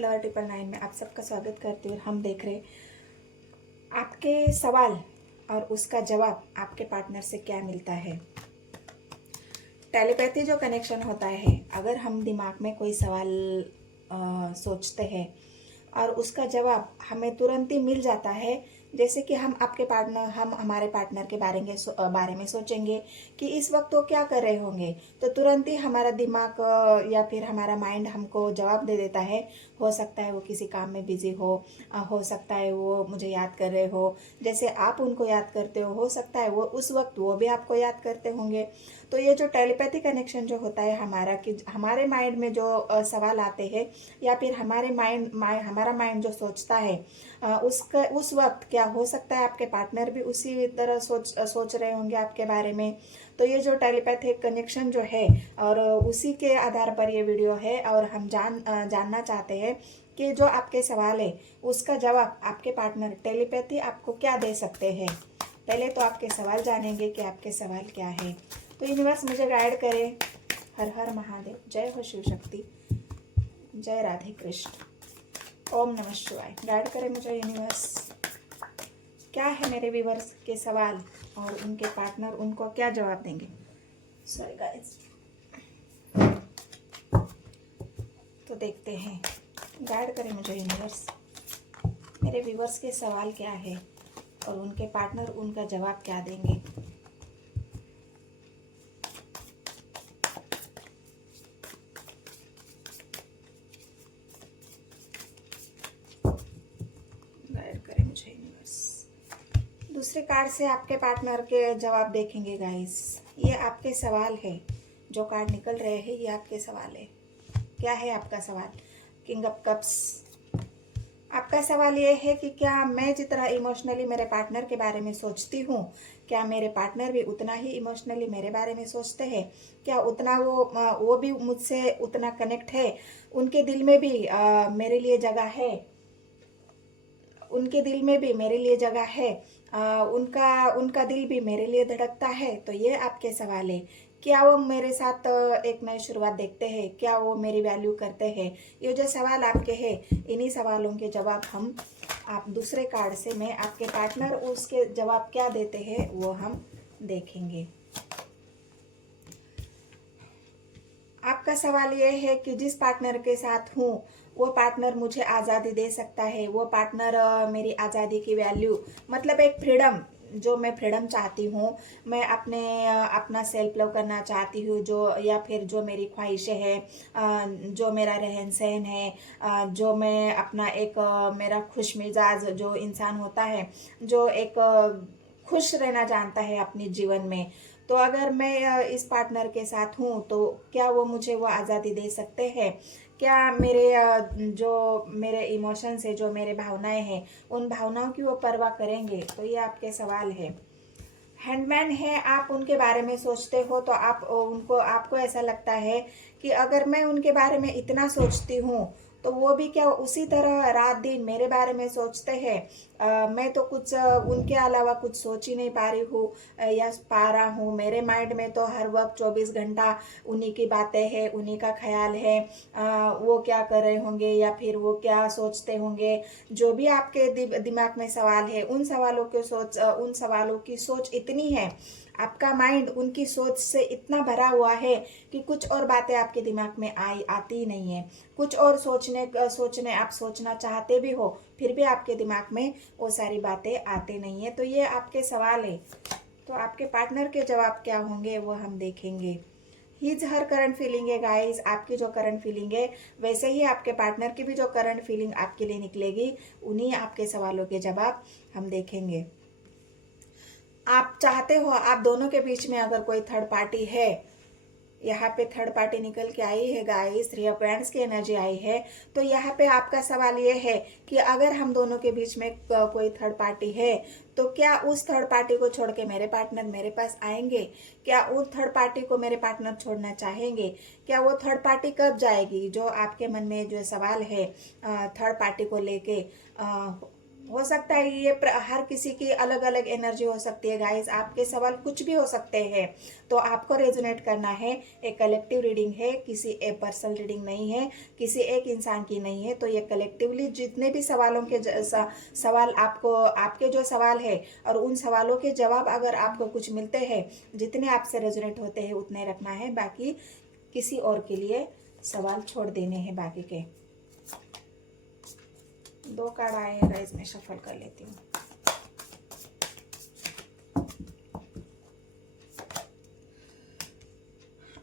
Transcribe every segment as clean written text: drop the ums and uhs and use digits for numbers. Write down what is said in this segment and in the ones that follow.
Heart lover 999 में आप सबका स्वागत करते हुए हम देख रहे आपके सवाल और उसका जवाब आपके पार्टनर से क्या मिलता है। टेलीपैथी जो कनेक्शन होता है, अगर हम दिमाग में कोई सवाल सोचते हैं और उसका जवाब हमें तुरंत ही मिल जाता है, जैसे कि हम हमारे पार्टनर के बारे में सोचेंगे कि इस वक्त वो क्या कर रहे होंगे, तो तुरंत ही हमारा दिमाग या फिर हमारा माइंड हमको जवाब दे देता है। हो सकता है वो किसी काम में बिजी हो सकता है वो मुझे याद कर रहे हो, जैसे आप उनको याद करते हो सकता है वो उस वक्त वो भी आपको याद करते होंगे। तो ये जो टेलीपैथी कनेक्शन जो होता है हमारा, कि हमारे माइंड में जो सवाल आते हैं या फिर हमारा माइंड जो सोचता है, उस वक्त क्या हो सकता है आपके पार्टनर भी उसी तरह सोच रहे होंगे आपके बारे में। तो ये जो टेलीपैथिक कनेक्शन जो है, और उसी के आधार पर ये वीडियो है, और हम जानना चाहते हैं कि जो आपके सवाल है उसका जवाब आपके पार्टनर टेलीपैथी आपको क्या दे सकते हैं। पहले तो आपके सवाल जानेंगे कि आपके सवाल क्या है। तो यूनिवर्स मुझे गाइड करे। हर हर महादेव, जय हो शिव शक्ति, जय राधे कृष्ण, ओम नमः शिवाय। गाइड करे मुझे यूनिवर्स, क्या है मेरे व्यूअर्स के सवाल और उनके पार्टनर उनको क्या जवाब देंगे। सॉरी गाइस, तो देखते हैं। गाइड करें मुझे यूनिवर्स, मेरे व्यूअर्स के सवाल क्या है और उनके पार्टनर उनका जवाब क्या देंगे। गाइड करें मुझे यूनिवर्स। दूसरे कार्ड से आपके पार्टनर के जवाब देखेंगे गाइस। ये आपके सवाल है, जो कार्ड निकल रहे हैं ये आपके सवाल है। क्या है आपका सवाल? King of cups. आपका सवाल ये है कि क्या मैं जितना इमोशनली मेरे पार्टनर के बारे में सोचती हूँ, क्या मेरे पार्टनर भी उतना ही इमोशनली मेरे बारे में सोचते हैं? क्या उतना वो भी मुझसे उतना कनेक्ट है? उनके दिल में भी मेरे लिए जगह है? उनके दिल में भी मेरे लिए जगह है? उनका दिल भी मेरे लिए धड़कता है? तो ये आपके सवाल है। क्या वो मेरे साथ एक नई शुरुआत देखते हैं? क्या वो मेरी वैल्यू करते हैं? ये जो सवाल आपके हैं, इन्हीं सवालों के जवाब आप दूसरे कार्ड से मैं आपके पार्टनर उसके जवाब क्या देते हैं वो हम देखेंगे। आपका सवाल ये है कि जिस पार्टनर के साथ हूँ वो पार्टनर मुझे आज़ादी दे सकता है, वो पार्टनर मेरी आज़ादी की वैल्यू, मतलब एक फ्रीडम, जो मैं फ्रीडम चाहती हूँ, मैं अपना सेल्फ लव करना चाहती हूँ, जो या फिर जो मेरी ख्वाहिशें हैं, जो मेरा रहन सहन है, जो मैं अपना एक मेरा खुश मिजाज जो इंसान होता है, जो एक खुश रहना जानता है अपने जीवन में, तो अगर मैं इस पार्टनर के साथ हूँ तो क्या वो मुझे वो आज़ादी दे सकते हैं? क्या जो मेरे इमोशंस है, जो मेरे भावनाएं हैं, उन भावनाओं की वो परवाह करेंगे? तो ये आपके सवाल है। हैंडमैन है, आप उनके बारे में सोचते हो तो आपको ऐसा लगता है कि अगर मैं उनके बारे में इतना सोचती हूँ तो वो भी क्या उसी तरह रात दिन मेरे बारे में सोचते हैं। मैं तो कुछ उनके अलावा कुछ सोच ही नहीं पा रही हूँ या पा रहा हूँ। मेरे माइंड में तो हर वक्त 24 घंटा उन्हीं की बातें हैं, उन्हीं का ख्याल है। वो क्या कर रहे होंगे या फिर वो क्या सोचते होंगे, जो भी आपके दिमाग में सवाल है, उन सवालों की सोच इतनी है, आपका माइंड उनकी सोच से इतना भरा हुआ है कि कुछ और बातें आपके दिमाग में आती नहीं है। कुछ और सोचने आप सोचना चाहते भी हो, फिर भी आपके दिमाग में वो सारी बातें आते नहीं है। तो ये आपके सवाल है। तो आपके पार्टनर के जवाब क्या होंगे वो हम देखेंगे। हीज हर करंट फीलिंग है गाइस। आपकी जो करंट फीलिंग है, वैसे ही आपके पार्टनर की भी जो करंट फीलिंग आपके लिए निकलेगी, उन्हीं आपके सवालों के जवाब हम देखेंगे। आप चाहते हो आप दोनों के बीच में अगर कोई थर्ड पार्टी है, यहाँ पे थर्ड पार्टी निकल के आई है गाइस, 3 ऑफ वैंड्स की एनर्जी आई है। तो यहाँ पे आपका सवाल ये है कि अगर हम दोनों के बीच में कोई थर्ड पार्टी है, तो क्या उस थर्ड पार्टी को छोड़ के मेरे पार्टनर मेरे पास आएंगे? क्या उस थर्ड पार्टी को मेरे पार्टनर छोड़ना चाहेंगे? क्या वो थर्ड पार्टी कब जाएगी? जो आपके मन में जो सवाल है थर्ड पार्टी को लेके, हो सकता है ये हर किसी की अलग अलग एनर्जी हो सकती है गाइस। आपके सवाल कुछ भी हो सकते हैं, तो आपको रेजोनेट करना है। एक कलेक्टिव रीडिंग है, किसी एक पर्सनल रीडिंग नहीं है, किसी एक इंसान की नहीं है। तो ये कलेक्टिवली जितने भी सवालों के सवाल आपको, आपके जो सवाल है और उन सवालों के जवाब अगर आपको कुछ मिलते हैं, जितने आपसे रेजोनेट होते हैं उतने रखना है, बाकी किसी और के लिए सवाल छोड़ देने हैं बाकी के। 2 कार्ड आए हैं गाइस, मैं शफल कर लेती हूँ।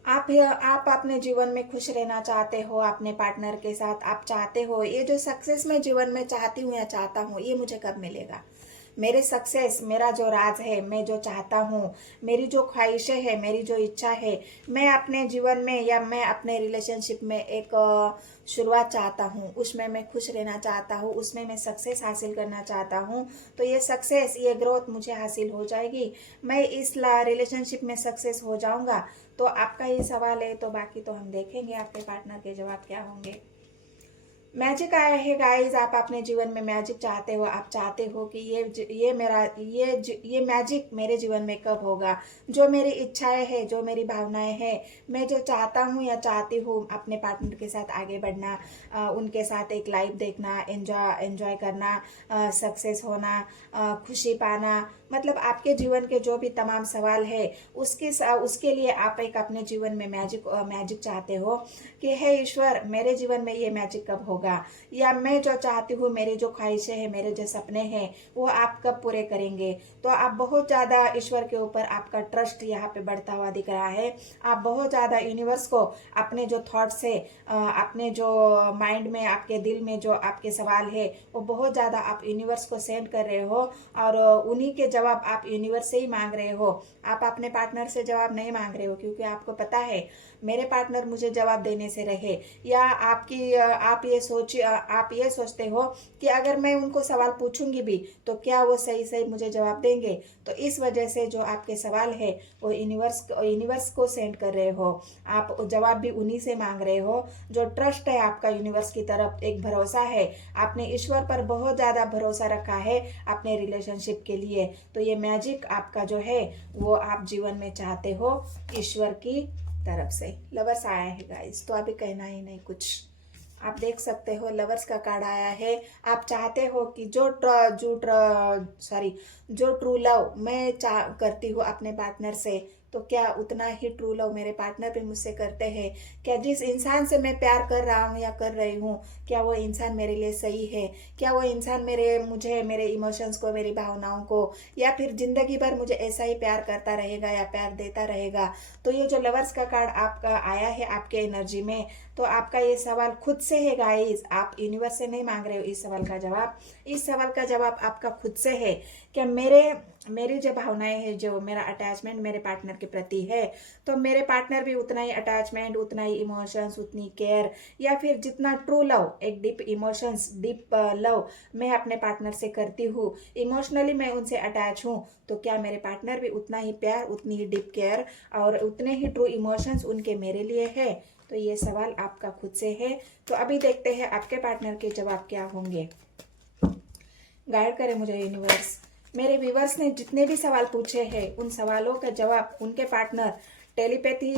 आप अपने जीवन में खुश रहना चाहते हो अपने पार्टनर के साथ, आप चाहते हो ये जो सक्सेस मैं जीवन में चाहती हूँ या चाहता हूँ, ये मुझे कब मिलेगा। मेरे सक्सेस, मेरा जो राज है, मैं जो चाहता हूँ, मेरी जो ख्वाहिशें है, मेरी जो इच्छा है, मैं अपने जीवन में या मैं अपने रिलेशनशिप में एक शुरुआत चाहता हूँ, उसमें मैं खुश रहना चाहता हूँ, उसमें मैं सक्सेस हासिल करना चाहता हूँ। तो ये सक्सेस, ये ग्रोथ मुझे हासिल हो जाएगी, मैं इस रिलेशनशिप में सक्सेस हो जाऊँगा। तो आपका ये सवाल है, तो बाकी तो हम देखेंगे आपके पार्टनर के जवाब क्या होंगे। मैजिक आया है गाइस, आप अपने जीवन में मैजिक चाहते हो। आप चाहते हो कि ये मेरा ये मैजिक मेरे जीवन में कब होगा। जो मेरी इच्छाएं हैं, जो मेरी भावनाएं हैं, मैं जो चाहता हूँ या चाहती हूँ अपने पार्टनर के साथ आगे बढ़ना, उनके साथ एक लाइफ देखना, एंजॉय करना, सक्सेस होना, खुशी पाना, मतलब आपके जीवन के जो भी तमाम सवाल है उसके लिए आप एक अपने जीवन में मैजिक चाहते हो कि हे ईश्वर, मेरे जीवन में ये मैजिक कब होगा, या मैं जो चाहती हूँ, मेरी जो ख्वाहिशें हैं, मेरे जो सपने हैं, वो आप कब पूरे करेंगे। तो आप बहुत ज़्यादा ईश्वर के ऊपर आपका ट्रस्ट यहाँ पे बढ़ता हुआ दिख रहा है। आप बहुत ज़्यादा यूनिवर्स को अपने जो थॉट्स है, अपने जो माइंड में, आपके दिल में जो आपके सवाल है, वो बहुत ज़्यादा आप यूनिवर्स को सेंड कर रहे हो, और उन्हीं के जवाब आप यूनिवर्स से ही मांग रहे हो। आप अपने पार्टनर से जवाब नहीं मांग रहे हो, क्योंकि आपको पता है मेरे पार्टनर मुझे जवाब देने से रहे, या आप ये सोचते हो कि अगर मैं उनको सवाल पूछूंगी भी तो क्या वो सही सही मुझे जवाब देंगे। तो इस वजह से जो आपके सवाल है वो यूनिवर्स को सेंड कर रहे हो, आप जवाब भी उन्हीं से मांग रहे हो। जो ट्रस्ट है आपका यूनिवर्स की तरफ, एक भरोसा है, आपने ईश्वर पर बहुत ज़्यादा भरोसा रखा है अपने रिलेशनशिप के लिए। तो ये मैजिक आपका जो है वो आप जीवन में चाहते हो ईश्वर की तरफ से। लवर्स आया है गाइस, तो अभी कहना ही नहीं कुछ। आप देख सकते हो लवर्स का कार्ड आया है। आप चाहते हो कि जो ट्रू लव मैं करती हूँ अपने पार्टनर से, तो क्या उतना ही ट्रू लव मेरे पार्टनर भी मुझसे करते हैं। क्या जिस इंसान से मैं प्यार कर रहा हूँ या कर रही हूँ, क्या वो इंसान मेरे लिए सही है। क्या वो इंसान मेरे इमोशंस को, मेरी भावनाओं को, या फिर जिंदगी भर मुझे ऐसा ही प्यार करता रहेगा या प्यार देता रहेगा। तो ये जो लवर्स का कार्ड आपका आया है आपके एनर्जी में, तो आपका ये सवाल खुद से है गाइस, आप यूनिवर्स से नहीं मांग रहे हो इस सवाल का जवाब। इस सवाल का जवाब आपका खुद से है। क्या मेरी जो भावनाएं है, जो मेरा अटैचमेंट मेरे पार्टनर के प्रति है, तो मेरे पार्टनर भी उतना ही अटैचमेंट, उतना ही इमोशंस, उतनी केयर, या फिर जितना ट्रू लव, एक डीप इमोशंस, डीप लव मैं अपने पार्टनर से करती हूँ, इमोशनली मैं उनसे अटैच हूँ, तो क्या मेरे पार्टनर भी उतना ही प्यार, उतनी ही डीप केयर और उतने ही ट्रू इमोशंस उनके मेरे लिए है। तो ये सवाल आपका खुद से है। तो अभी देखते हैं आपके पार्टनर के जवाब क्या होंगे। गाइड करे मुझे यूनिवर्स। मेरे व्यूवर्स ने जितने भी सवाल पूछे हैं, उन सवालों का जवाब उनके पार्टनर टेलीपैथी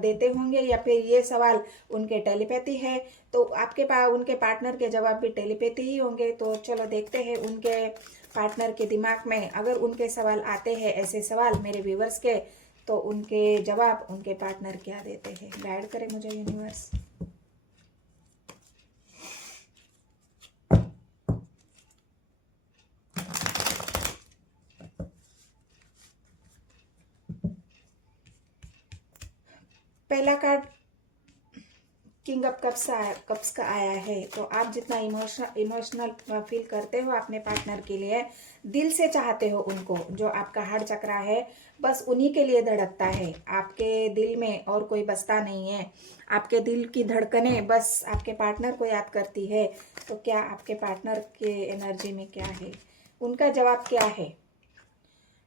देते होंगे, या फिर ये सवाल उनके टेलीपैथी है, तो आपके पास उनके पार्टनर के जवाब भी टेलीपैथी ही होंगे। तो चलो देखते हैं उनके पार्टनर के दिमाग में अगर उनके सवाल आते हैं, ऐसे सवाल मेरे व्यूवर्स के, तो उनके जवाब उनके पार्टनर क्या देते हैं। गाइड करें मुझे यूनिवर्स। पहला कार्ड किंग ऑफ कप्स का आया है। तो आप जितना इमोशनल फील करते हो अपने पार्टनर के लिए, दिल से चाहते हो उनको, जो आपका हार्ट चक्रा है बस उन्हीं के लिए धड़कता है। आपके दिल में और कोई बसता नहीं है। आपके दिल की धड़कनें बस आपके पार्टनर को याद करती है। तो क्या आपके पार्टनर के एनर्जी में क्या है, उनका जवाब क्या है।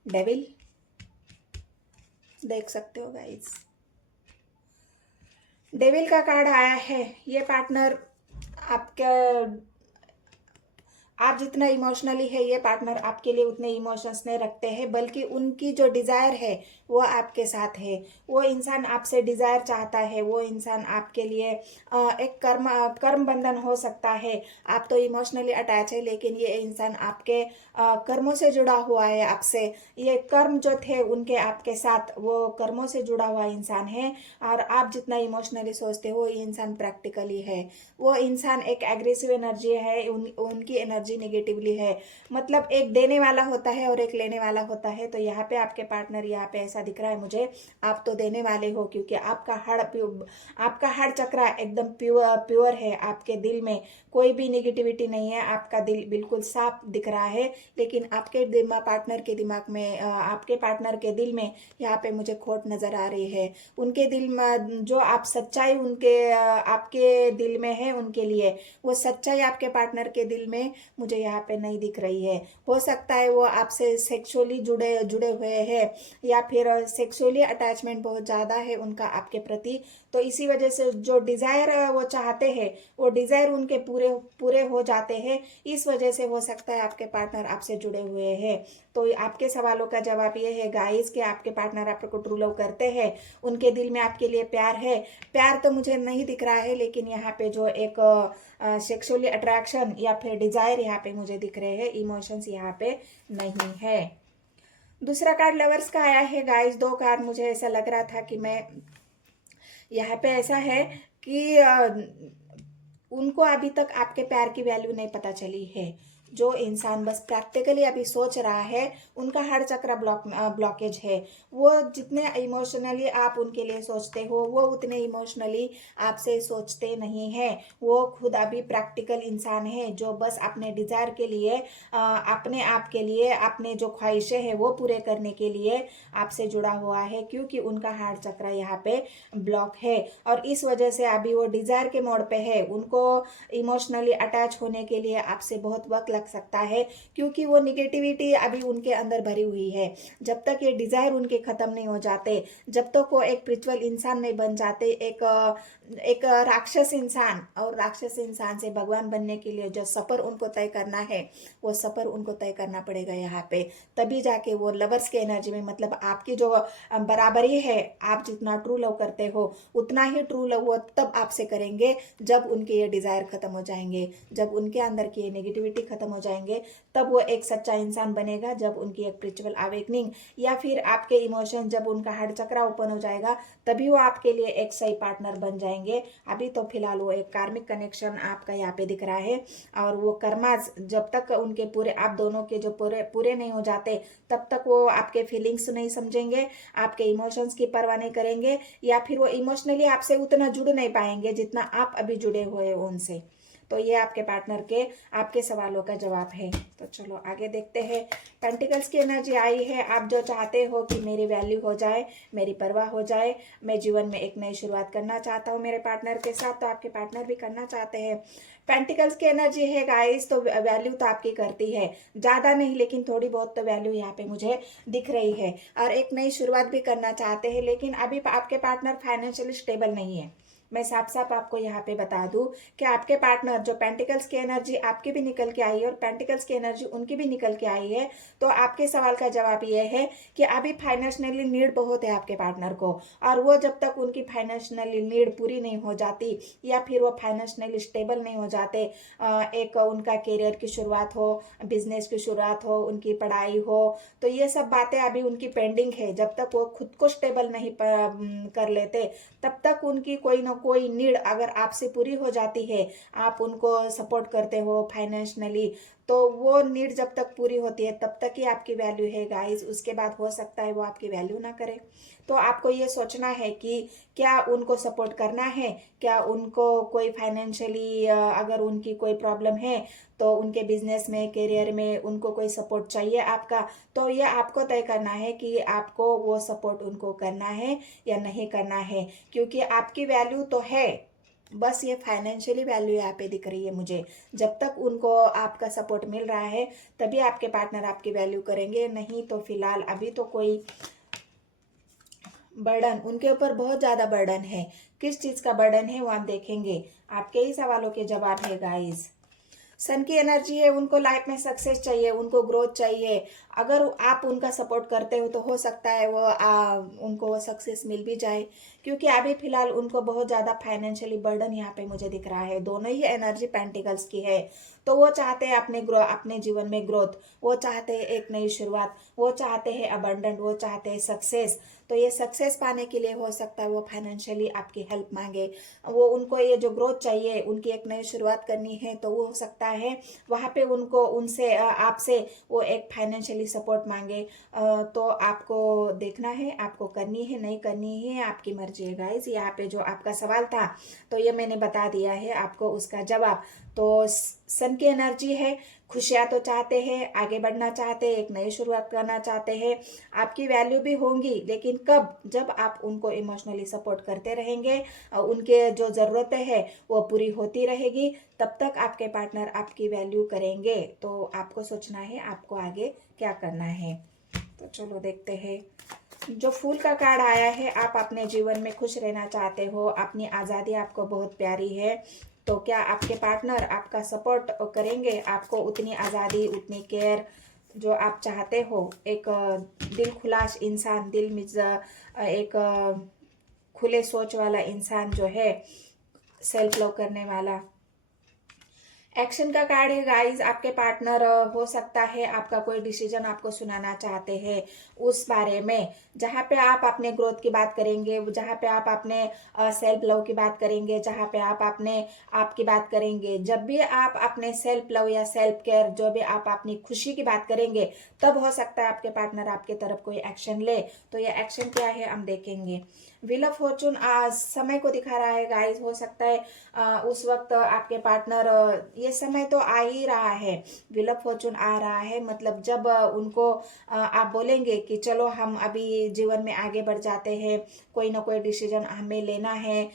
डेविल देख सकते हो गाइस, डेविल का कार्ड आया है। ये पार्टनर आपका आप जितना इमोशनली है ये पार्टनर आपके लिए उतने इमोशंस नहीं रखते हैं, बल्कि उनकी जो डिज़ायर है वो आपके साथ है। वो इंसान आपसे डिज़ायर चाहता है, वो इंसान आपके लिए एक कर्म बंधन हो सकता है। आप तो इमोशनली अटैच है, लेकिन ये इंसान आपके कर्मों से जुड़ा हुआ है आपसे। ये कर्म जो थे उनके आपके साथ, वो कर्मों से जुड़ा हुआ इंसान है। और आप जितना इमोशनली सोचते हो ये इंसान प्रैक्टिकली है। वो इंसान एक एग्रेसिव एनर्जी है, उनकी एनर्जी नेगेटिवली है। मतलब एक देने वाला होता है और एक लेने वाला होता है। तो यहाँ पे आपके पार्टनर, यहाँ पे ऐसा दिख रहा है मुझे, आप तो देने वाले हो, क्योंकि आपका हार्ट चक्र एकदम प्योर है। आपके दिल में कोई भी नेगेटिविटी नहीं है, आपका दिल बिल्कुल साफ दिख रहा है। लेकिन आपके पार्टनर के दिमाग में, आपके पार्टनर के दिल में यहाँ पे मुझे खोट नजर आ रही है। उनके दिल में जो आप सच्चाई आपके दिल में है उनके लिए, वो सच्चाई आपके पार्टनर के दिल में मुझे यहाँ पे नहीं दिख रही है। हो सकता है वो आपसे सेक्सुअली जुड़े जुड़े हुए हैं, या फिर सेक्सुअली अटैचमेंट बहुत ज़्यादा है उनका आपके प्रति। तो इसी वजह से जो डिज़ायर वो चाहते हैं, वो डिज़ायर उनके पूरे पूरे हो जाते हैं। इस वजह से हो सकता है आपके पार्टनर आपसे जुड़े हुए हैं। तो आपके सवालों का जवाब ये है गाइस कि आपके पार्टनर आपको ट्रू लव करते हैं, उनके दिल में आपके लिए प्यार है। प्यार तो मुझे नहीं दिख रहा है, लेकिन यहाँ पे जो एक सेक्सुअली अट्रैक्शन या फिर डिजायर यहाँ पे मुझे दिख रहे हैं, इमोशंस यहाँ पे नहीं है। दूसरा कार्ड लवर्स का आया है गाइस। दो कार्ड मुझे ऐसा लग रहा था कि मैं यहाँ पे ऐसा है कि उनको अभी तक आपके प्यार की वैल्यू नहीं पता चली है। जो इंसान बस प्रैक्टिकली अभी सोच रहा है, उनका हर चक्र ब्लॉकेज है। वो जितने इमोशनली आप उनके लिए सोचते हो, वो उतने इमोशनली आपसे सोचते नहीं हैं। वो खुद अभी प्रैक्टिकल इंसान है, जो बस अपने डिजायर के लिए, अपने आप के लिए, अपने जो ख्वाहिशें हैं वो पूरे करने के लिए आपसे जुड़ा हुआ है, क्योंकि उनका हार्ट चक्र यहाँ पे ब्लॉक है। और इस वजह से अभी वो डिजायर के मोड पे है। उनको इमोशनली अटैच होने के लिए आपसे बहुत वक्त लग सकता है, क्योंकि वो निगेटिविटी अभी उनके अंदर भरी हुई है। जब तक ये डिजायर उनके खत्म नहीं हो जाते, जब तक वो एक स्पिरिचुअल इंसान नहीं बन जाते, एक राक्षस इंसान, और राक्षस इंसान से भगवान बनने के लिए जो सफर उनको तय करना है, वो सफर उनको तय करना पड़ेगा यहाँ पे। तभी जाके वो लवर्स के एनर्जी में, मतलब आपकी जो बराबरी है, आप जितना ट्रू लव करते हो उतना ही ट्रू लव वो तब आपसे करेंगे जब उनके ये डिजायर खत्म हो जाएंगे, जब उनके अंदर की ये नेगेटिविटी खत्म हो जाएंगे। तब वो एक सच्चा इंसान बनेगा, जब उनकी एक स्पिरिचुअल अवेकनिंग या फिर आपके इमोशन, जब उनका हार्ट चक्र ओपन हो जाएगा, तभी वो आपके लिए एक सही पार्टनर बन जाएंगे। अभी तो फिलहाल वो एक कार्मिक कनेक्शन आपका यहाँ पे दिख रहा है। और वो कर्माज जब तक उनके पूरे, आप दोनों के जो पूरे पूरे नहीं हो जाते, तब तक वो आपके फीलिंग्स नहीं समझेंगे, आपके इमोशंस की परवाह नहीं करेंगे, या फिर वो इमोशनली आपसे उतना जुड़ नहीं पाएंगे जितना आप अभी जुड़े हुए हो उनसे। तो ये आपके पार्टनर के आपके सवालों का जवाब है। तो चलो आगे देखते हैं। पेंटिकल्स की एनर्जी आई है। आप जो चाहते हो कि मेरी वैल्यू हो जाए, मेरी परवाह हो जाए, मैं जीवन में एक नई शुरुआत करना चाहता हूँ मेरे पार्टनर के साथ, तो आपके पार्टनर भी करना चाहते हैं। पेंटिकल्स की एनर्जी है गाइस। तो वैल्यू तो आपकी करती है, ज़्यादा नहीं लेकिन थोड़ी बहुत तो वैल्यू यहाँ पे मुझे दिख रही है। और एक नई शुरुआत भी करना चाहते हैं, लेकिन अभी आपके पार्टनर फाइनेंशियली स्टेबल नहीं है। मैं साफ साफ आपको यहाँ पे बता दूं कि आपके पार्टनर, जो पेंटिकल्स की एनर्जी आपकी भी निकल के आई है और पेंटिकल्स की एनर्जी उनकी भी निकल के आई है, तो आपके सवाल का जवाब ये है कि अभी फाइनेंशियली नीड बहुत है आपके पार्टनर को। और वो जब तक उनकी फाइनेंशियली नीड पूरी नहीं हो जाती, या फिर वो फाइनेंशियली स्टेबल नहीं हो जाते, एक उनका करियर की शुरुआत हो, बिजनेस की शुरुआत हो, उनकी पढ़ाई हो, तो ये सब बातें अभी उनकी पेंडिंग है। जब तक वो खुद को स्टेबल नहीं कर लेते, तब तक उनकी कोई ना कोई नीड अगर आपसे पूरी हो जाती है, आप उनको सपोर्ट करते हो फाइनेंशियली, तो वो नीड जब तक पूरी होती है तब तक ही आपकी वैल्यू है गाइस। उसके बाद हो सकता है वो आपकी वैल्यू ना करे। तो आपको ये सोचना है कि क्या उनको सपोर्ट करना है, क्या उनको कोई फाइनेंशियली अगर उनकी कोई प्रॉब्लम है, तो उनके बिजनेस में, करियर में उनको कोई सपोर्ट चाहिए आपका, तो ये आपको तय करना है कि आपको वो सपोर्ट उनको करना है या नहीं करना है। क्योंकि आपकी वैल्यू तो है, बस ये फाइनेंशियली वैल्यू यहाँ पे दिख रही है मुझे। जब तक उनको आपका सपोर्ट मिल रहा है तभी आपके पार्टनर आपकी वैल्यू करेंगे, नहीं तो फिलहाल अभी तो कोई बर्डन उनके ऊपर बहुत ज़्यादा बर्डन है। किस चीज़ का बर्डन है वो आप देखेंगे। आपके ही सवालों के जवाब है गाइस। सन की एनर्जी है, उनको लाइफ में सक्सेस चाहिए, उनको ग्रोथ चाहिए। अगर आप उनका सपोर्ट करते हो तो हो सकता है वो उनको वो सक्सेस मिल भी जाए, क्योंकि अभी फिलहाल उनको बहुत ज़्यादा फाइनेंशियली बर्डन यहाँ पे मुझे दिख रहा है। दोनों ही एनर्जी पेंटिकल्स की है। तो वो चाहते हैं अपने जीवन में ग्रोथ, वो चाहते हैं एक नई शुरुआत, वो चाहते हैं अबंडेंट, वो चाहते हैं सक्सेस। तो ये सक्सेस पाने के लिए हो सकता है वो फाइनेंशियली आपकी हेल्प मांगे। वो उनको ये जो ग्रोथ चाहिए, उनकी एक नई शुरुआत करनी है, तो वो हो सकता है वहाँ पे उनको उनसे आपसे वो एक फाइनेंशियली सपोर्ट मांगे। तो आपको देखना है, आपको करनी है नहीं करनी है, आपकी मर्जी है गाइस। यहाँ पे जो आपका सवाल था तो ये मैंने बता दिया है आपको उसका जवाब। तो सन की एनर्जी है, खुशियाँ तो चाहते हैं, आगे बढ़ना चाहते हैं, एक नई शुरुआत करना चाहते हैं, आपकी वैल्यू भी होंगी, लेकिन कब? जब आप उनको इमोशनली सपोर्ट करते रहेंगे, उनके जो ज़रूरतें हैं वो पूरी होती रहेगी, तब तक आपके पार्टनर आपकी वैल्यू करेंगे। तो आपको सोचना है आपको आगे क्या करना है। तो चलो देखते हैं। जो फूल का कार्ड आया है, आप अपने जीवन में खुश रहना चाहते हो, अपनी आज़ादी आपको बहुत प्यारी है। तो क्या आपके पार्टनर आपका सपोर्ट करेंगे? आपको उतनी आज़ादी, उतनी केयर जो आप चाहते हो। एक दिल खुलास इंसान, एक खुले सोच वाला इंसान जो है, सेल्फ लव करने वाला। एक्शन का कार्ड है गाइस। आपके पार्टनर हो सकता है आपका कोई डिसीजन आपको सुनाना चाहते हैं उस बारे में, जहाँ पे आप अपने ग्रोथ की बात करेंगे, जहाँ पे आप अपने सेल्फ लव की बात करेंगे, जहाँ पे आप अपने आप की बात करेंगे। जब भी आप अपने सेल्फ लव या सेल्फ केयर, जो भी आप अपनी खुशी की बात करेंगे, तब हो सकता है आपके पार्टनर आपके तरफ कोई एक्शन ले। तो ये एक्शन क्या है हम देखेंगे। व्हील ऑफ फॉर्चून समय को दिखा रहा है गाइस। हो सकता है उस वक्त आपके पार्टनर, ये समय तो आ ही रहा है, व्हील ऑफ फॉर्चून आ रहा है, मतलब जब उनको आप बोलेंगे कि चलो हम अभी जीवन में आगे बढ़ जाते हैं, कोई ना कोई डिसीजन हमें लेना है,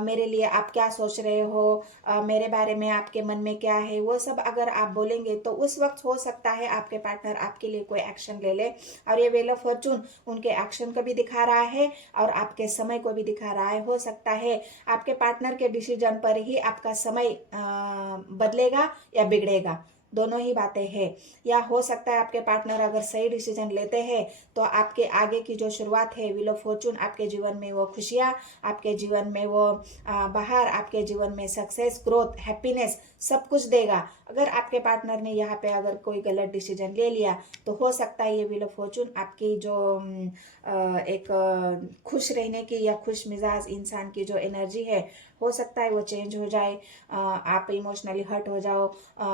मेरे लिए आप क्या सोच रहे हो, मेरे बारे में आपके मन में क्या है, वो सब अगर आप बोलेंगे तो उस वक्त हो सकता है आपके पार्टनर आपके लिए कोई एक्शन ले ले। और ये व्हील ऑफ फॉर्चून उनके एक्शन को भी दिखा रहा है और आपके समय को भी दिखा रहा है। हो सकता है आपके पार्टनर के डिसीजन पर ही आपका समय बदलेगा या बिगड़ेगा, दोनों ही बातें हैं। या हो सकता है आपके पार्टनर अगर सही डिसीजन लेते हैं तो आपके आगे की जो शुरुआत है, व्हील ऑफ फॉर्चून, आपके जीवन में वो खुशियाँ, आपके जीवन में वो बाहर, आपके जीवन में सक्सेस, ग्रोथ, हैप्पीनेस सब कुछ देगा। अगर आपके पार्टनर ने यहाँ पे अगर कोई गलत डिसीजन ले लिया तो हो सकता है ये व्हील ऑफ फॉर्चून आपकी जो एक खुश रहने की या खुश मिजाज इंसान की जो एनर्जी है, हो सकता है वो चेंज हो जाए। आप इमोशनली हर्ट हो जाओ,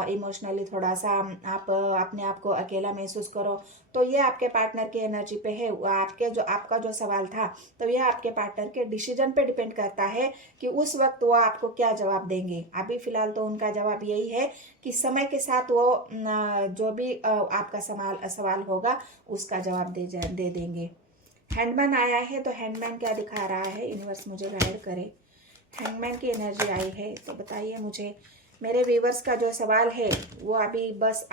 इमोशनली थोड़ा सा आप अपने आप को अकेला महसूस करो। तो ये आपके पार्टनर की एनर्जी पे है। आपका जो सवाल था, तो ये आपके पार्टनर के डिसीजन पे डिपेंड करता है कि उस वक्त वो आपको क्या जवाब देंगे। अभी फिलहाल तो उनका जवाब यही है कि समय के साथ वो जो भी आपका सवाल होगा उसका जवाब दे देंगे। हैंडमैन आया है, तो हैंडमैन क्या दिखा रहा है, यूनिवर्स मुझे गाइड करे। हैंगमैन की एनर्जी आई है, तो बताइए मुझे। मेरे व्यूवर्स का जो सवाल है वो अभी बस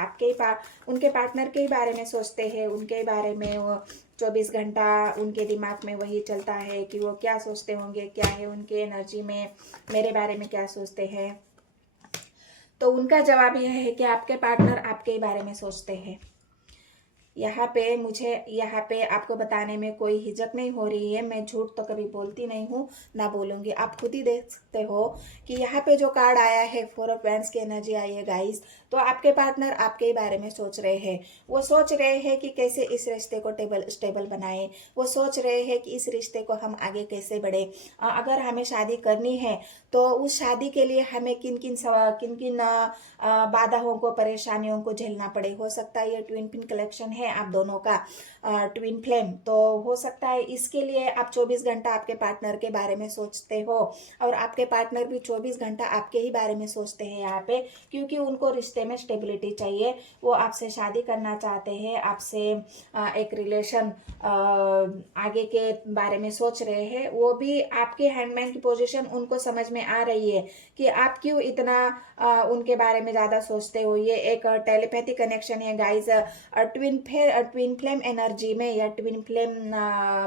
उनके पार्टनर के ही बारे में सोचते हैं, उनके बारे में वो 24 घंटा उनके दिमाग में वही चलता है कि वो क्या सोचते होंगे, क्या है उनकी एनर्जी में, मेरे बारे में क्या सोचते हैं। तो उनका जवाब यह है कि आपके पार्टनर आपके ही बारे में सोचते हैं। यहाँ पे आपको बताने में कोई हिचक नहीं हो रही है। मैं झूठ तो कभी बोलती नहीं हूँ, ना बोलूँगी। आप खुद ही देख सकते हो कि यहाँ पे जो कार्ड आया है, 4 ऑफ वैंड्स की एनर्जी आई है गाइस। तो आपके पार्टनर आपके ही बारे में सोच रहे हैं। वो सोच रहे हैं कि कैसे इस रिश्ते को स्टेबल बनाए। वो सोच रहे हैं कि इस रिश्ते को हम आगे कैसे बढ़े। अगर हमें शादी करनी है तो उस शादी के लिए हमें किन किन बाधाओं को, परेशानियों को झेलना पड़े। हो सकता है ये ट्विन पिन कलेक्शन है आप दोनों का, ट्विन फ्लेम। तो हो सकता है इसके लिए आप 24 घंटा आपके पार्टनर के बारे में सोचते हो और आपके पार्टनर भी 24 घंटा आपके ही बारे में सोचते हैं यहाँ पे, क्योंकि उनको रिश्ते में स्टेबिलिटी चाहिए। वो आपसे शादी करना चाहते हैं, आपसे एक रिलेशन आगे के बारे में सोच रहे हैं। वो भी आपके हैंडमैन की पोजीशन उनको समझ में आ रही है कि आप क्यों इतना उनके बारे में ज़्यादा सोचते हो। ये एक टेलीपैथी कनेक्शन है guys. Twin twin flame energy में या ट्विन फ्लेम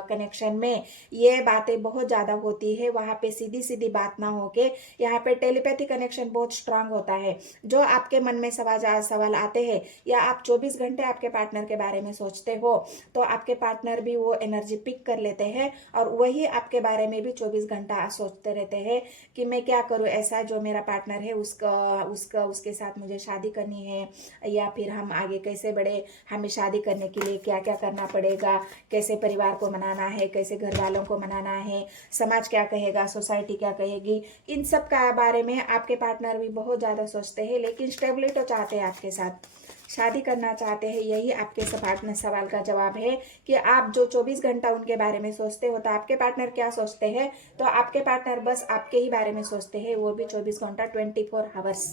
कनेक्शन में ये बातें बहुत ज़्यादा होती है। वहाँ पे सीधी सीधी बात ना होके यहाँ पे टेलीपैथी कनेक्शन बहुत स्ट्रांग होता है। जो आपके मन में सवाल आते हैं या आप 24 घंटे आपके पार्टनर के बारे में सोचते हो तो आपके पार्टनर भी वो एनर्जी पिक कर लेते हैं और वही आपके बारे में भी 24 घंटा सोचते रहते हैं कि मैं क्या करूँ ऐसा, जो मेरा पार्टनर है उसके साथ मुझे शादी करनी है, या फिर हम आगे कैसे बढ़े, हमें शादी करने के लिए क्या क्या करना पड़ेगा, कैसे परिवार को मनाना है, कैसे घर वालों को मनाना है, समाज क्या कहेगा, सोसाइटी क्या कहेगी, इन सब का बारे में आपके पार्टनर भी बहुत ज़्यादा सोचते हैं। लेकिन स्टेबिलिटी चाहते हैं, आपके साथ शादी करना चाहते हैं। यही आपके पार्टनर सवाल का जवाब है कि आप जो 24 घंटा उनके बारे में सोचते हो तो आपके पार्टनर क्या सोचते हैं। तो आपके पार्टनर बस आपके ही बारे में सोचते हैं, वो भी 24 घंटा 24 आवर्स।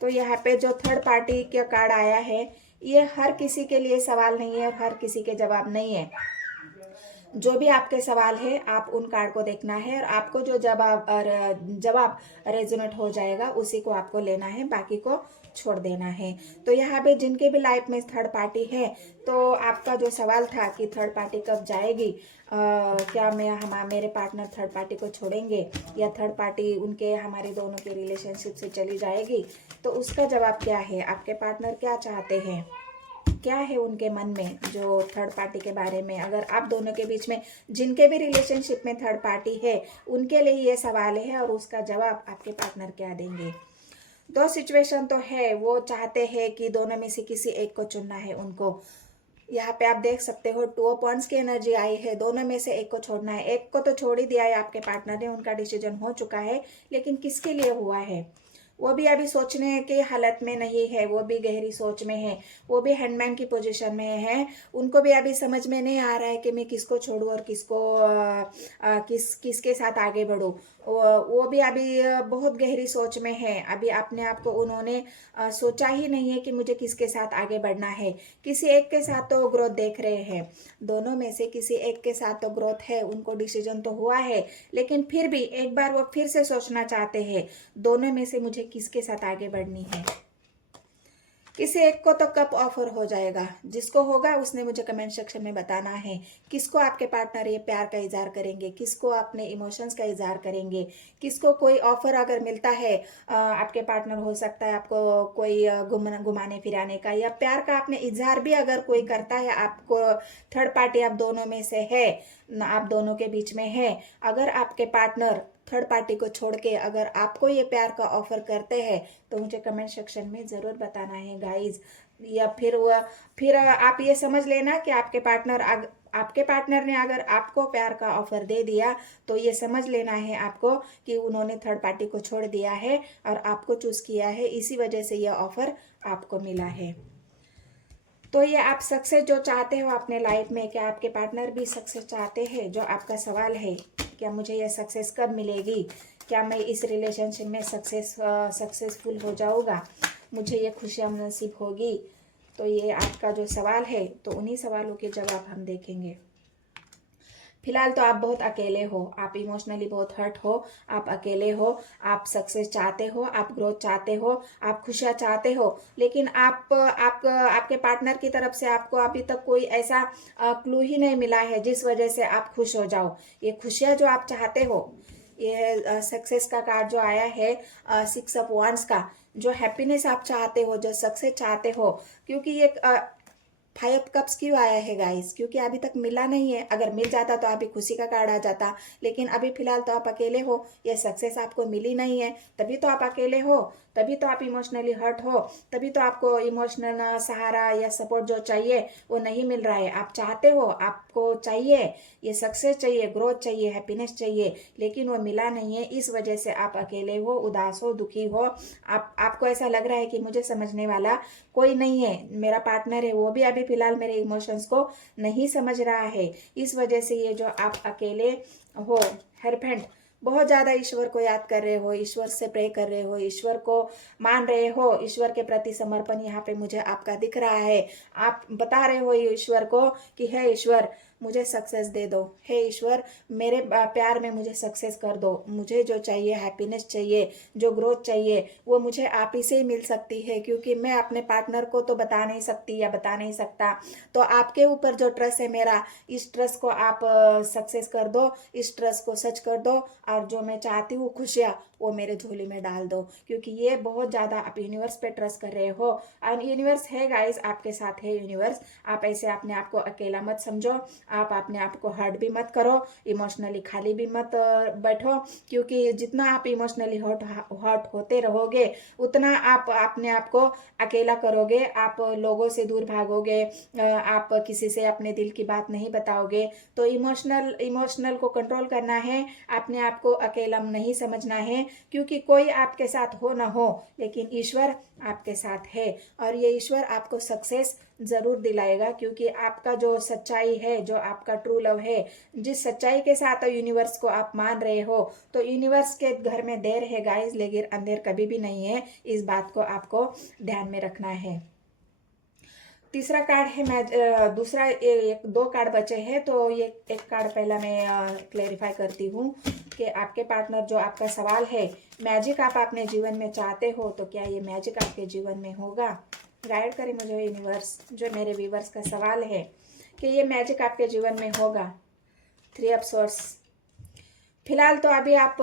तो यहाँ पे जो थर्ड पार्टी का कार्ड आया है ये हर किसी के लिए सवाल नहीं है और हर किसी के जवाब नहीं है। जो भी आपके सवाल है आप उन कार्ड को देखना है और आपको जो जवाब रेजोनेट हो जाएगा उसी को आपको लेना है, बाकी को छोड़ देना है। तो यहाँ पे जिनके भी लाइफ में थर्ड पार्टी है तो आपका जो सवाल था कि थर्ड पार्टी कब जाएगी, क्या मेरे पार्टनर थर्ड पार्टी को छोड़ेंगे या थर्ड पार्टी उनके हमारे दोनों के रिलेशनशिप से चली जाएगी, तो उसका जवाब क्या है। आपके पार्टनर क्या चाहते हैं, क्या है उनके मन में जो थर्ड पार्टी के बारे में। अगर आप दोनों के बीच में जिनके भी रिलेशनशिप में थर्ड पार्टी है उनके लिए ये सवाल है और उसका जवाब आपके पार्टनर क्या देंगे। दो सिचुएशन तो है, वो चाहते हैं कि दोनों में से किसी एक को चुनना है उनको। यहाँ पे आप देख सकते हो 2 पॉइंट्स की एनर्जी आई है, दोनों में से एक को छोड़ना है। एक को तो छोड़ ही दिया है आपके पार्टनर ने, उनका डिसीजन हो चुका है, लेकिन किसके लिए हुआ है वो भी अभी सोचने के हालत में नहीं है, वो भी गहरी सोच में है, वो भी हैंडमैन की पोजीशन में है। उनको भी अभी समझ में नहीं आ रहा है कि मैं किसको छोड़ूं और किसके साथ आगे बढ़ूं। वो भी अभी बहुत गहरी सोच में है। अभी अपने आप को उन्होंने सोचा ही नहीं है कि मुझे किसके साथ आगे बढ़ना है। किसी एक के साथ तो ग्रोथ देख रहे हैं, दोनों में से किसी एक के साथ तो ग्रोथ है, उनको डिसीजन तो हुआ है, लेकिन फिर भी एक बार वो फिर से सोचना चाहते हैं दोनों में से मुझे किसके साथ आगे बढ़नी है। किसी एक को तो कप ऑफर हो जाएगा, जिसको होगा उसने मुझे कमेंट सेक्शन में बताना है। किसको आपके पार्टनर ये प्यार का इजहार करेंगे, किसको अपने इमोशंस का इजहार करेंगे, किसको कोई ऑफर अगर मिलता है, आपके पार्टनर हो सकता है आपको कोई घुमाने फिराने का या प्यार का अपने इजहार भी अगर कोई करता है आपको, थर्ड पार्टी आप दोनों में से है, आप दोनों के बीच में है, अगर आपके पार्टनर थर्ड पार्टी को छोड़ के अगर आपको ये प्यार का ऑफर करते हैं तो मुझे कमेंट सेक्शन में ज़रूर बताना है गाइज। या फिर आप ये समझ लेना कि आपके पार्टनर ने अगर आपको प्यार का ऑफर दे दिया तो ये समझ लेना है आपको कि उन्होंने थर्ड पार्टी को छोड़ दिया है और आपको चूज किया है, इसी वजह से यह ऑफर आपको मिला है। तो ये आप सक्सेस जो चाहते हो अपने लाइफ में, क्या आपके पार्टनर भी सक्सेस चाहते हैं, जो आपका सवाल है। क्या मुझे ये सक्सेस कब मिलेगी, क्या मैं इस रिलेशनशिप में सक्सेसफुल हो जाऊँगा, मुझे ये खुशियाँ नसीब होगी। तो ये आपका जो सवाल है तो उन्हीं सवालों के जवाब हम देखेंगे। फिलहाल तो आप बहुत अकेले हो, आप इमोशनली बहुत हर्ट हो, आप अकेले हो, आप सक्सेस चाहते हो, आप ग्रोथ चाहते हो, आप खुशियाँ चाहते हो, लेकिन आपके पार्टनर की तरफ से आपको अभी तक कोई ऐसा क्लू ही नहीं मिला है जिस वजह से आप खुश हो जाओ। ये खुशियाँ जो आप चाहते हो, ये सक्सेस का कार्ड जो आया है 6 ऑफ वांड्स का, जो हैप्पीनेस आप चाहते हो, जो सक्सेस चाहते हो, क्योंकि ये 5 कप्स क्यों आया है गाइस, क्योंकि अभी तक मिला नहीं है। अगर मिल जाता तो अभी खुशी का कार्ड आ जाता, लेकिन अभी फिलहाल तो आप अकेले हो, ये सक्सेस आपको मिली नहीं है, तभी तो आप अकेले हो, तभी तो आप इमोशनली हर्ट हो, तभी तो आपको इमोशनल सहारा या सपोर्ट जो चाहिए वो नहीं मिल रहा है। आप चाहते हो, आपको चाहिए, ये सक्सेस चाहिए, ग्रोथ चाहिए, हैप्पीनेस चाहिए, लेकिन वो मिला नहीं है, इस वजह से आप अकेले हो, उदास हो, दुखी हो। आपको ऐसा लग रहा है कि मुझे समझने वाला कोई नहीं है, मेरा पार्टनर है वो भी अभी फिलहाल मेरे इमोशंस को नहीं समझ रहा है, इस वजह से ये जो आप अकेले हो, हेरफेंट बहुत ज़्यादा ईश्वर को याद कर रहे हो, ईश्वर से प्रे कर रहे हो, ईश्वर को मान रहे हो, ईश्वर के प्रति समर्पण यहाँ पे मुझे आपका दिख रहा है। आप बता रहे हो ईश्वर को कि हे ईश्वर, मुझे सक्सेस दे दो। हे ईश्वर, मेरे प्यार में मुझे सक्सेस कर दो। मुझे जो चाहिए, हैप्पीनेस चाहिए, जो ग्रोथ चाहिए, वो मुझे आप ही से ही मिल सकती है, क्योंकि मैं अपने पार्टनर को तो बता नहीं सकती या बता नहीं सकता। तो आपके ऊपर जो ट्रस्ट है मेरा, इस ट्रस्ट को आप सक्सेस कर दो, इस ट्रस्ट को सच कर दो, और जो मैं चाहती हूँ खुशियाँ, वो मेरे झोली में डाल दो। क्योंकि ये बहुत ज़्यादा आप यूनिवर्स पे ट्रस्ट कर रहे हो, और यूनिवर्स है गाइस, आपके साथ है यूनिवर्स। आप ऐसे अपने आप को अकेला मत समझो, आप अपने आप को हर्ट भी मत करो, इमोशनली खाली भी मत बैठो। क्योंकि जितना आप इमोशनली हर्ट होते रहोगे, उतना आप अपने आप को अकेला करोगे, आप लोगों से दूर भागोगे, आप किसी से अपने दिल की बात नहीं बताओगे। तो इमोशनल को कंट्रोल करना है, अपने आप को अकेला नहीं समझना है। क्योंकि कोई आपके साथ हो ना हो, लेकिन ईश्वर आपके साथ है, और ये ईश्वर आपको सक्सेस जरूर दिलाएगा। क्योंकि आपका जो सच्चाई है, जो आपका ट्रू लव है, जिस सच्चाई के साथ यूनिवर्स को आप मान रहे हो, तो यूनिवर्स के घर में देर है गाइस, लेकिन अंधेर कभी भी नहीं है। इस बात को आपको ध्यान में रखना है। तीसरा कार्ड है, मैं दूसरा एक दो कार्ड बचे हैं, तो ये एक कार्ड पहला मैं क्लेरिफाई करती हूँ कि आपके पार्टनर, जो आपका सवाल है, मैजिक आप अपने जीवन में चाहते हो, तो क्या ये मैजिक आपके जीवन में होगा? गाइड करें मुझे यूनिवर्स, जो मेरे व्यूवर्स का सवाल है कि ये मैजिक आपके जीवन में होगा। 3 ऑफ सोर्स। फिलहाल तो अभी आप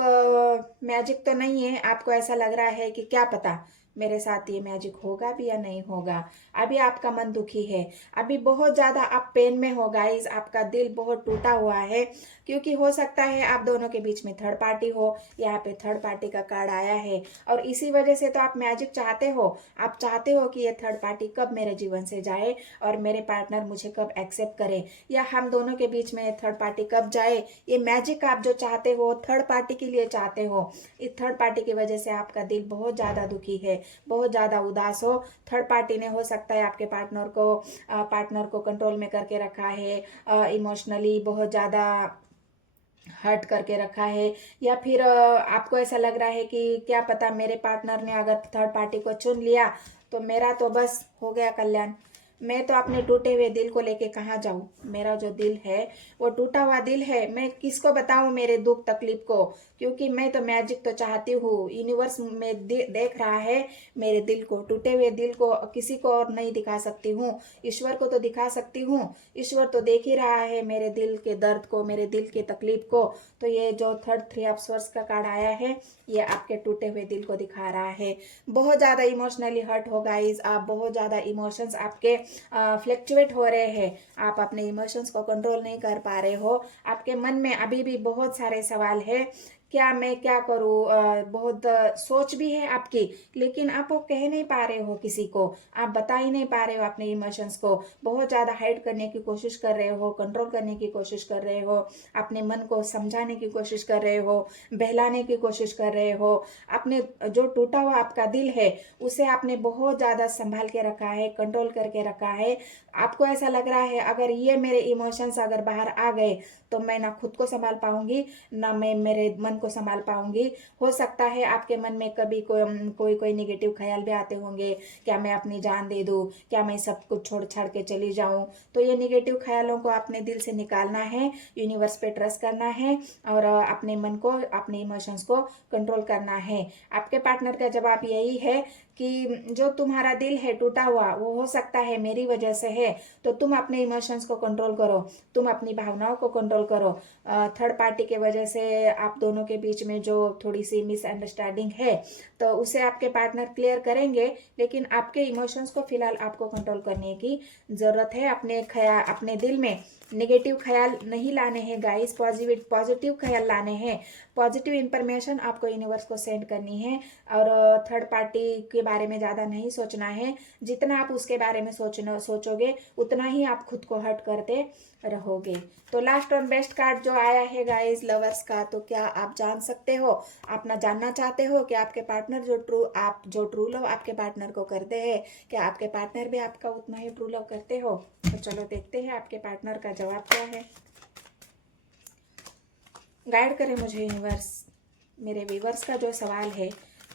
मैजिक तो नहीं है, आपको ऐसा लग रहा है कि क्या पता मेरे साथ ये मैजिक होगा भी या नहीं होगा। अभी आपका मन दुखी है, अभी बहुत ज़्यादा आप पेन में हो गाइस, आपका दिल बहुत टूटा हुआ है। क्योंकि हो सकता है आप दोनों के बीच में थर्ड पार्टी हो, यहाँ पे थर्ड पार्टी का कार्ड आया है, और इसी वजह से तो आप मैजिक चाहते हो। आप चाहते हो कि ये थर्ड पार्टी कब मेरे जीवन से जाए, और मेरे पार्टनर मुझे कब एक्सेप्ट करे, या हम दोनों के बीच में थर्ड पार्टी कब जाए। ये मैजिक आप जो चाहते हो, थर्ड पार्टी के लिए चाहते हो। इस थर्ड पार्टी की वजह से आपका दिल बहुत ज़्यादा दुखी है, बहुत ज़्यादा उदास हो। थर्ड पार्टी ने हो सकता है आपके पार्टनर को कंट्रोल में करके रखा है, इमोशनली बहुत ज़्यादा हर्ट करके रखा है, या फिर आपको ऐसा लग रहा है कि क्या पता मेरे पार्टनर ने अगर थर्ड पार्टी को चुन लिया, तो मेरा तो बस हो गया कल्याण। मैं तो अपने टूटे हुए दिल को लेके कहाँ जाऊँ? मेरा जो दिल है वो टूटा हुआ दिल है, मैं किसको बताऊँ मेरे दुख तकलीफ को? क्योंकि मैं तो मैजिक तो चाहती हूँ। यूनिवर्स में देख रहा है मेरे दिल को, टूटे हुए दिल को किसी को और नहीं दिखा सकती हूँ, ईश्वर को तो दिखा सकती हूँ। ईश्वर तो देख ही रहा है मेरे दिल के दर्द को, मेरे दिल की तकलीफ को। तो ये जो थर्ड 3 ऑफ सोर्स का कार्ड आया है, ये आपके टूटे हुए दिल को दिखा रहा है। बहुत ज़्यादा इमोशनली हर्ट हो गाइज आप, बहुत ज़्यादा इमोशंस आपके फ्लक्चुएट हो रहे हैं, आप अपने इमोशंस को कंट्रोल नहीं कर पा रहे हो। आपके मन में अभी भी बहुत सारे सवाल है, क्या मैं क्या करूँ, बहुत सोच भी है आपकी, लेकिन आप वो कह नहीं पा रहे हो किसी को, आप बता ही नहीं पा रहे हो अपने इमोशंस को। बहुत ज़्यादा हाइड करने की कोशिश कर रहे हो, कंट्रोल करने की कोशिश कर रहे हो, अपने मन को समझाने की कोशिश कर रहे हो, बहलाने की कोशिश कर रहे हो। अपने जो टूटा हुआ आपका दिल है, उसे आपने बहुत ज़्यादा संभाल के रखा है, कंट्रोल करके रखा है। आपको ऐसा लग रहा है अगर ये मेरे इमोशंस अगर बाहर आ गए, तो मैं ना खुद को संभाल पाऊंगी, ना मैं मेरे मन को संभाल पाऊंगी। हो सकता है आपके मन में कभी कोई नेगेटिव ख्याल भी आते होंगे, क्या मैं अपनी जान दे दूं, क्या मैं सब कुछ छोड़ छाड़ के चली जाऊं। तो ये नेगेटिव ख्यालों को अपने दिल से निकालना है, यूनिवर्स पे ट्रस्ट करना है, और अपने मन को, अपने इमोशंस को कंट्रोल करना है। आपके पार्टनर का जवाब यही है कि जो तुम्हारा दिल है टूटा हुआ, वो हो सकता है मेरी वजह से है। तो तुम अपने इमोशंस को कंट्रोल करो, तुम अपनी भावनाओं को कंट्रोल करो। थर्ड पार्टी के वजह से आप दोनों के बीच में जो थोड़ी सी मिसअंडरस्टैंडिंग है, तो उसे आपके पार्टनर क्लियर करेंगे। लेकिन आपके इमोशंस को फिलहाल आपको कंट्रोल करने की ज़रूरत है। अपने दिल में नेगेटिव ख्याल नहीं लाने हैं गाइस, पॉजिटिव ख्याल लाने हैं। पॉजिटिव इंफॉर्मेशन आपको यूनिवर्स को सेंड करनी है, और थर्ड पार्टी के बारे में ज़्यादा नहीं सोचना है। जितना आप उसके बारे में सोचोगे, उतना ही आप खुद को हर्ट करते रहोगे। तो लास्ट और बेस्ट कार्ड जो आया है गाइस लवर्स का, तो क्या आप जान सकते हो, आप ना जानना चाहते हो कि आपके पार्टनर जो ट्रू लव आपके पार्टनर को करते हैं, क्या आपके पार्टनर भी आपका उतना ही ट्रू लव करते हो? तो चलो देखते हैं आपके पार्टनर का जवाब क्या है। गाइड करें मुझे यूनिवर्स, मेरे व्यूवर्स का जो सवाल है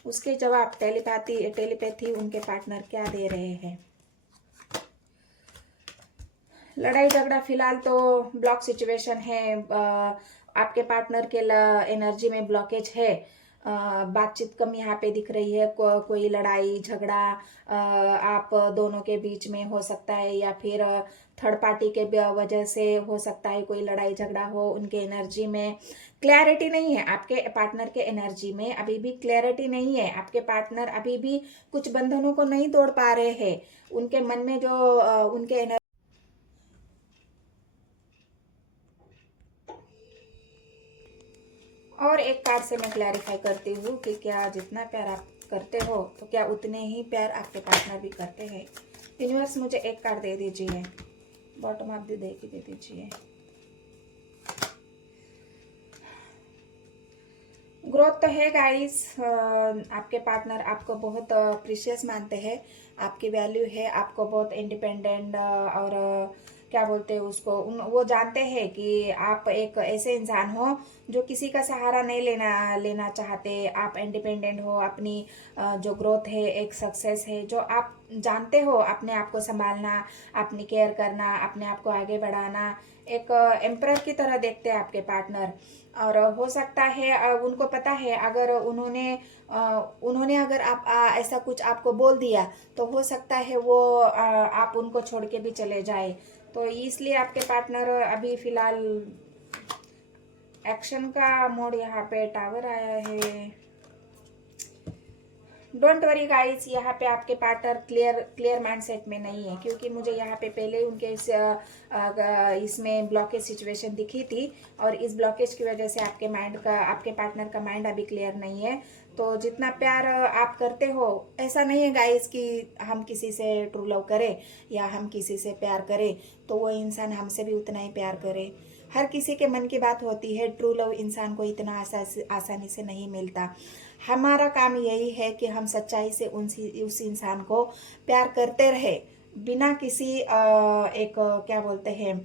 उसके जवाब टेलीपैथी उनके पार्टनर क्या दे रहे हैं। लड़ाई झगड़ा फिलहाल तो ब्लॉक सिचुएशन है। आपके पार्टनर के एनर्जी में ब्लॉकेज है। बातचीत कम यहाँ पे दिख रही है। कोई लड़ाई झगड़ा आप दोनों के बीच में हो सकता है, या फिर थर्ड पार्टी के वजह से हो सकता है कोई लड़ाई झगड़ा हो। उनके एनर्जी में क्लैरिटी नहीं है। आपके पार्टनर के एनर्जी में अभी भी क्लैरिटी नहीं है। आपके पार्टनर अभी भी कुछ बंधनों को नहीं तोड़ पा रहे हैं। उनके मन में जो उनके और एक कार्ड से मैं क्लैरिफाई करती हूँ कि क्या जितना प्यार आप करते हो तो क्या उतने ही प्यार आपके पार्टनर भी करते हैं। यूनिवर्स मुझे एक कार्ड दे दीजिए, बॉटम ऑफ द डेक की दे दीजिए। ग्रोथ तो है गाइस। आपके पार्टनर आपको बहुत प्रीशियस मानते हैं, आपकी वैल्यू है, आपको बहुत इंडिपेंडेंट और क्या बोलते हैं उसको, वो जानते हैं कि आप एक ऐसे इंसान हो जो किसी का सहारा नहीं लेना चाहते। आप इंडिपेंडेंट हो, अपनी जो ग्रोथ है, एक सक्सेस है, जो आप जानते हो अपने आप को संभालना, अपनी केयर करना, अपने आप को आगे बढ़ाना। एक एम्परर की तरह देखते हैं आपके पार्टनर। और हो सकता है उनको पता है अगर उन्होंने अगर आप ऐसा कुछ आपको बोल दिया तो हो सकता है वो आप उनको छोड़ के भी चले जाए। तो इसलिए आपके पार्टनर अभी फिलहाल एक्शन का मोड यहाँ पे टावर आया है। डोंट वरी गाइस, यहाँ पे आपके पार्टनर क्लियर माइंडसेट में नहीं है, क्योंकि मुझे यहाँ पे पहले ही उनके इसमें ब्लॉकेज सिचुएशन दिखी थी। और इस ब्लॉकेज की वजह से आपके पार्टनर का माइंड अभी क्लियर नहीं है। तो जितना प्यार आप करते हो, ऐसा नहीं है गाइस कि हम किसी से ट्रू लव करें या हम किसी से प्यार करें तो वो इंसान हमसे भी उतना ही प्यार करे। हर किसी के मन की बात होती है। ट्रू लव इंसान को इतना आसानी से नहीं मिलता। हमारा काम यही है कि हम सच्चाई से उस इंसान को प्यार करते रहे, बिना किसी एक क्या बोलते हैं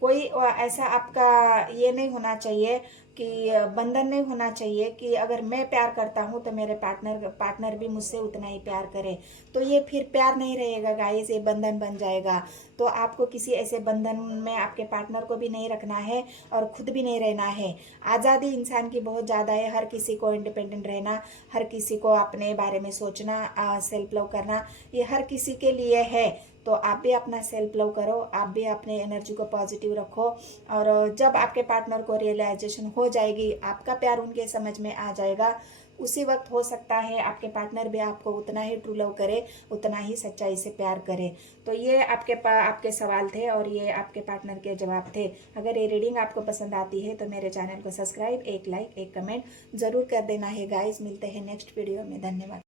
कोई ऐसा आपका ये नहीं होना चाहिए कि बंधन नहीं होना चाहिए कि अगर मैं प्यार करता हूँ तो मेरे पार्टनर भी मुझसे उतना ही प्यार करे। तो ये फिर प्यार नहीं रहेगा गाइस, ये बंधन बन जाएगा। तो आपको किसी ऐसे बंधन में आपके पार्टनर को भी नहीं रखना है और खुद भी नहीं रहना है। आज़ादी इंसान की बहुत ज़्यादा है। हर किसी को इंडिपेंडेंट रहना, हर किसी को अपने बारे में सोचना, सेल्फ लव करना, ये हर किसी के लिए है। तो आप भी अपना सेल्फ लव करो, आप भी अपने एनर्जी को पॉजिटिव रखो। और जब आपके पार्टनर को रियलाइजेशन हो जाएगी, आपका प्यार उनके समझ में आ जाएगा, उसी वक्त हो सकता है आपके पार्टनर भी आपको उतना ही ट्रू लव करे, उतना ही सच्चाई से प्यार करे। तो ये आपके सवाल थे और ये आपके पार्टनर के जवाब थे। अगर ये रीडिंग आपको पसंद आती है तो मेरे चैनल को सब्सक्राइब, एक लाइक, एक कमेंट ज़रूर कर देना है गाइस। मिलते हैं नेक्स्ट वीडियो में। धन्यवाद।